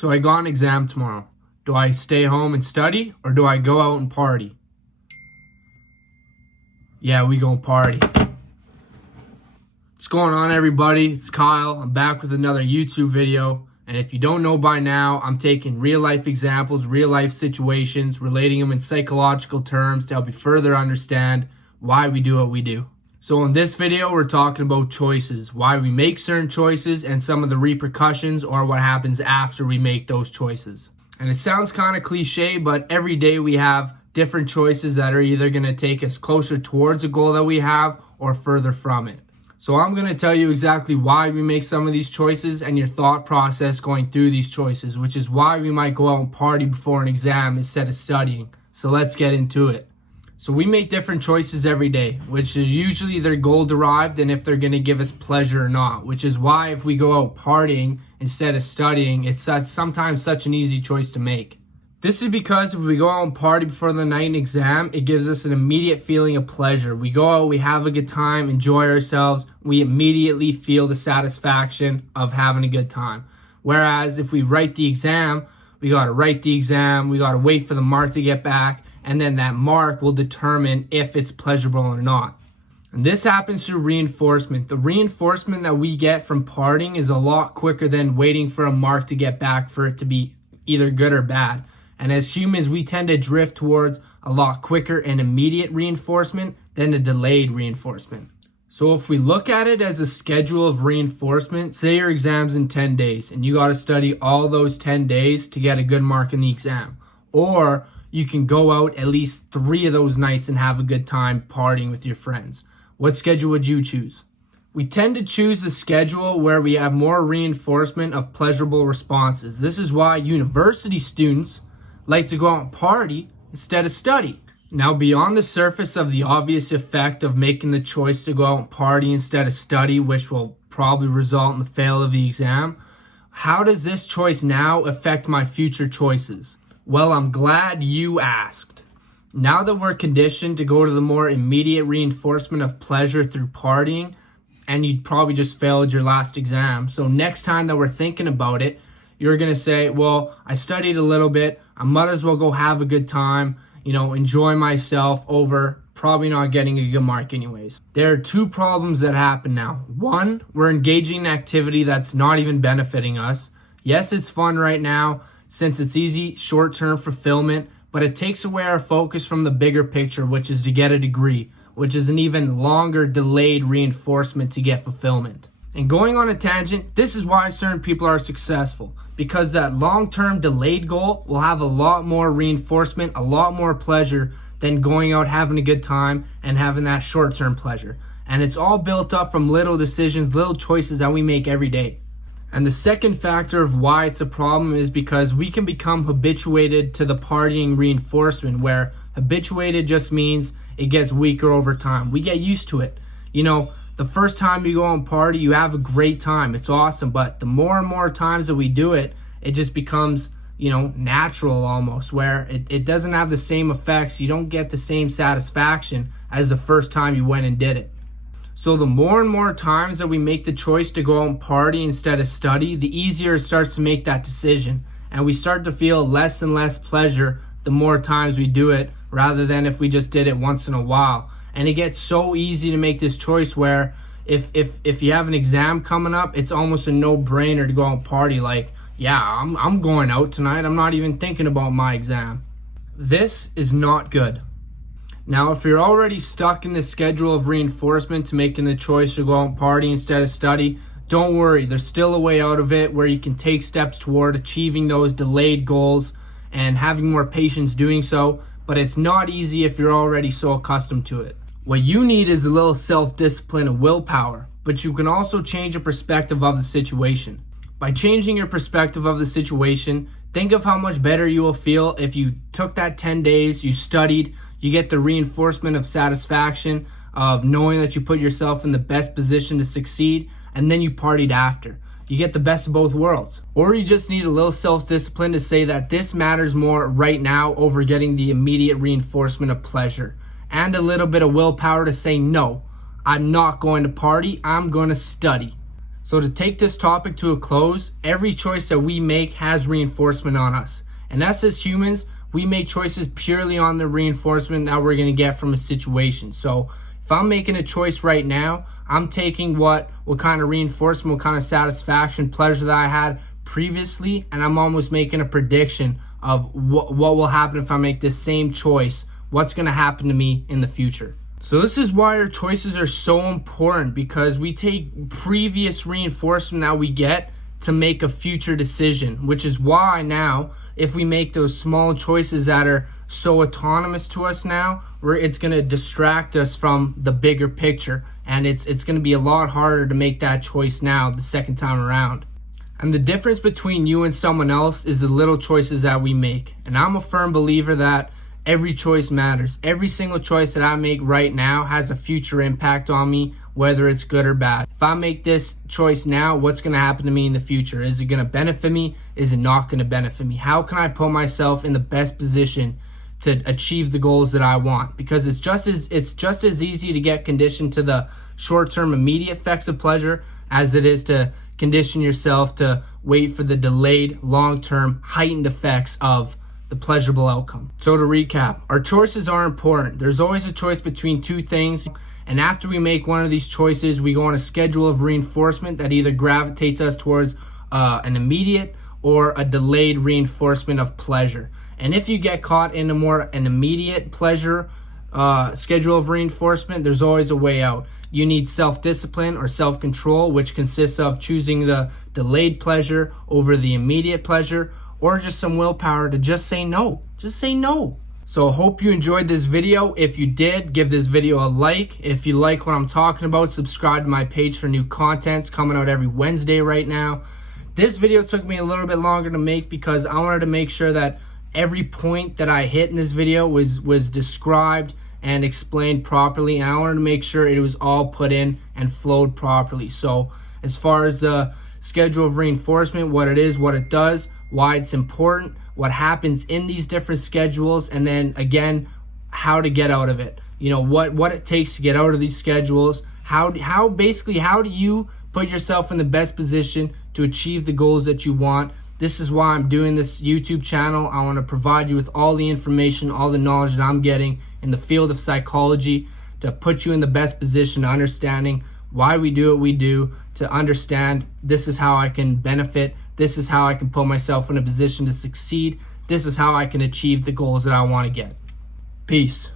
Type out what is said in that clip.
So I got an exam tomorrow. Do I stay home and study or do I go out and party? Yeah, we gonna party. What's going on, everybody? It's Kyle. I'm back with another YouTube video. And if you don't know by now, I'm taking real life examples, real life situations, relating them in psychological terms to help you further understand why we do what we do. So in this video, we're talking about choices, why we make certain choices and some of the repercussions or what happens after we make those choices. And it sounds kind of cliche, but every day we have different choices that are either going to take us closer towards a goal that we have or further from it. So I'm going to tell you exactly why we make some of these choices and your thought process going through these choices, which is why we might go out and party before an exam instead of studying. So let's get into it. So we make different choices every day, which is usually they're goal derived and if they're going to give us pleasure or not, which is why if we go out partying instead of studying, it's sometimes such an easy choice to make. This is because if we go out and party before the night exam, it gives us an immediate feeling of pleasure. We go out, we have a good time, enjoy ourselves. We immediately feel the satisfaction of having a good time. Whereas if we write the exam, we got to write the exam, we got to wait for the mark to get back, and then that mark will determine if it's pleasurable or not. And this happens through reinforcement. The reinforcement that we get from partying is a lot quicker than waiting for a mark to get back for it to be either good or bad. And as humans, we tend to drift towards a lot quicker and immediate reinforcement than a delayed reinforcement. So if we look at it as a schedule of reinforcement, say your exam's in 10 days and you got to study all those 10 days to get a good mark in the exam. Or you can go out at least 3 of those nights and have a good time partying with your friends. What schedule would you choose? We tend to choose the schedule where we have more reinforcement of pleasurable responses. This is why university students like to go out and party instead of study. Now, beyond the surface of the obvious effect of making the choice to go out and party instead of study, which will probably result in the fail of the exam, how does this choice now affect my future choices? Well, I'm glad you asked. Now that we're conditioned to go to the more immediate reinforcement of pleasure through partying, and you'd probably just failed your last exam, so next time that we're thinking about it, you're going to say, well, I studied a little bit, I might as well go have a good time, enjoy myself over probably not getting a good mark anyways. There are 2 problems that happen now. 1, we're engaging in activity that's not even benefiting us. Yes, it's fun right now since it's easy short-term fulfillment, but it takes away our focus from the bigger picture, which is to get a degree, which is an even longer delayed reinforcement to get fulfillment. And going on a tangent, this is why certain people are successful, because that long-term delayed goal will have a lot more reinforcement, a lot more pleasure than going out having a good time and having that short-term pleasure. And it's all built up from little decisions, little choices that we make every day. And the second factor of why it's a problem is because we can become habituated to the partying reinforcement, where habituated just means it gets weaker over time. We get used to it. The first time you go on party, you have a great time. It's awesome. But the more and more times that we do it, it just becomes, natural almost, where it doesn't have the same effects. You don't get the same satisfaction as the first time you went and did it. So the more and more times that we make the choice to go out and party instead of study, the easier it starts to make that decision. And we start to feel less and less pleasure the more times we do it, rather than if we just did it once in a while. And it gets so easy to make this choice where if you have an exam coming up, it's almost a no-brainer to go out and party. Like, yeah, I'm going out tonight. I'm not even thinking about my exam. This is not good. Now, if you're already stuck in the schedule of reinforcement to making the choice to go out and party instead of study, don't worry. There's still a way out of it where you can take steps toward achieving those delayed goals and having more patience doing so, but it's not easy if you're already so accustomed to it. What you need is a little self-discipline and willpower, but you can also change your perspective of the situation. By changing your perspective of the situation, think of how much better you will feel if you took that 10 days, you studied, you get the reinforcement of satisfaction, of knowing that you put yourself in the best position to succeed, and then you partied after. You get the best of both worlds. Or you just need a little self-discipline to say that this matters more right now over getting the immediate reinforcement of pleasure. And a little bit of willpower to say, no, I'm not going to party, I'm going to study. So to take this topic to a close, every choice that we make has reinforcement on us. And us as humans, we make choices purely on the reinforcement that we're going to get from a situation. So if I'm making a choice right now, I'm taking what kind of reinforcement, what kind of satisfaction, pleasure that I had previously, and I'm almost making a prediction of what will happen if I make this same choice, what's going to happen to me in the future. So this is why our choices are so important, because we take previous reinforcement that we get to make a future decision, which is why now if we make those small choices that are so autonomous to us now, it's going to distract us from the bigger picture, and it's going to be a lot harder to make that choice now the second time around. And the difference between you and someone else is the little choices that we make. And I'm a firm believer that every choice matters. Every single choice that I make right now has a future impact on me, whether it's good or bad. If I make this choice now, what's going to happen to me in the future? Is it going to benefit me? Is it not going to benefit me? How can I put myself in the best position to achieve the goals that I want? Because it's just as easy to get conditioned to the short-term immediate effects of pleasure as it is to condition yourself to wait for the delayed long-term heightened effects of the pleasurable outcome. So to recap, our choices are important. There's always a choice between two things, and after we make one of these choices, we go on a schedule of reinforcement that either gravitates us towards an immediate or a delayed reinforcement of pleasure. And if you get caught in an immediate pleasure schedule of reinforcement, there's always a way out. You need self-discipline or self-control, which consists of choosing the delayed pleasure over the immediate pleasure, or just some willpower to just say no. Just say no. So I hope you enjoyed this video. If you did, give this video a like. If you like what I'm talking about, subscribe to my page for new content. It's coming out every Wednesday right now. This video took me a little bit longer to make because I wanted to make sure that every point that I hit in this video was described and explained properly, and I wanted to make sure it was all put in and flowed properly. So as far as the schedule of reinforcement, what it is, what it does, why it's important, what happens in these different schedules, and then again, how to get out of it. You know, what it takes to get out of these schedules, how do you put yourself in the best position to achieve the goals that you want. This is why I'm doing this YouTube channel. I want to provide you with all the information, all the knowledge that I'm getting in the field of psychology to put you in the best position to understanding why we do what we do, to understand this is how I can benefit, this is how I can put myself in a position to succeed, this is how I can achieve the goals that I want to get. Peace.